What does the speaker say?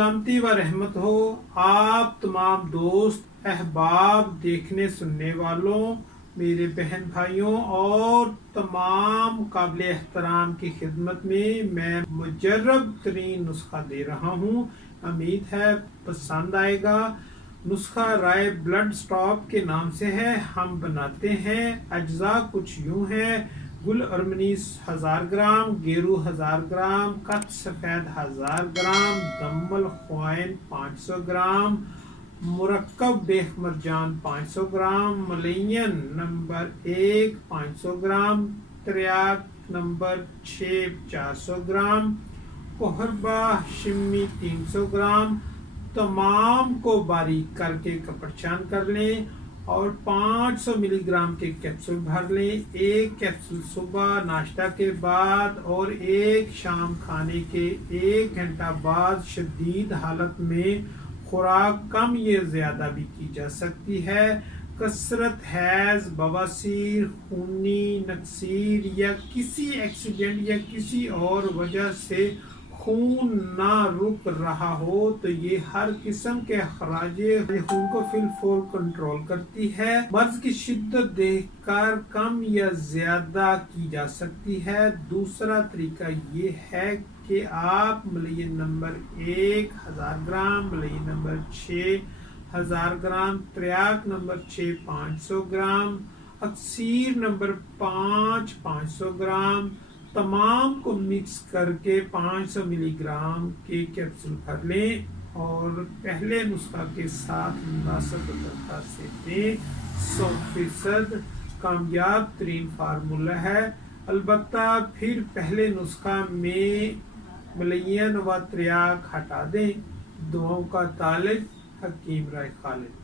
सलामती व रहमत हो आप तमाम दोस्त अहबाब, देखने सुनने वालों, मेरे बहन भाइयों और तमाम काबिल एहतराम की खिदमत में मैं मुजर्रब तरीन नुस्खा दे रहा हूँ। उम्मीद है पसंद आएगा। नुस्खा राय ब्लड स्टॉप के नाम से है। हम बनाते हैं अज्जा कुछ यूं है: गुल अरमनी 1000 ग्राम, गेरू 1000 ग्राम, कथ सफ़ेद 1000 ग्राम, दम्मल ख्वाइन 500 ग्राम, मुरक्कब बेख मरजान 500 ग्राम, मलैयन नंबर 1 500 ग्राम, त्रियाक नंबर 6 400 ग्राम, कोहरबा शिमी 300 ग्राम। तमाम को बारीक करके कपड़चान कर लें और 500 मिलीग्राम के कैप्सूल भर लें। एक कैप्सूल सुबह नाश्ता के बाद और एक शाम खाने के 1 घंटा बाद। शदीद हालत में खुराक कम या ज़्यादा भी की जा सकती है। कसरत, हैज, बवासीर, खूनी नक्सीर या किसी एक्सीडेंट या किसी और वजह से खून ना रुक रहा हो तो ये हर किस्म के खराजे खून को फिलफोल कंट्रोल करती है। मर्ज की शिद्दत देखकर कम या ज्यादा की जा सकती है। दूसरा तरीका ये है कि आप मलैयन नंबर 1 1000 ग्राम, मलैयन नंबर 6 1000 ग्राम, त्रियाक नंबर 6 500 ग्राम, अक्सीर नंबर 5 500 ग्राम, तमाम को मिक्स करके 500 मिलीग्राम के कैप्सूल भर लें और पहले नुस्खा के साथ मुनासिब से दें। 100% कामयाब तरीन फार्मूला है। अलबत्ता फिर पहले नुस्खा में मलैयन व त्रियाक हटा दें। दुआओं का तालिब हकीम राय खालिद।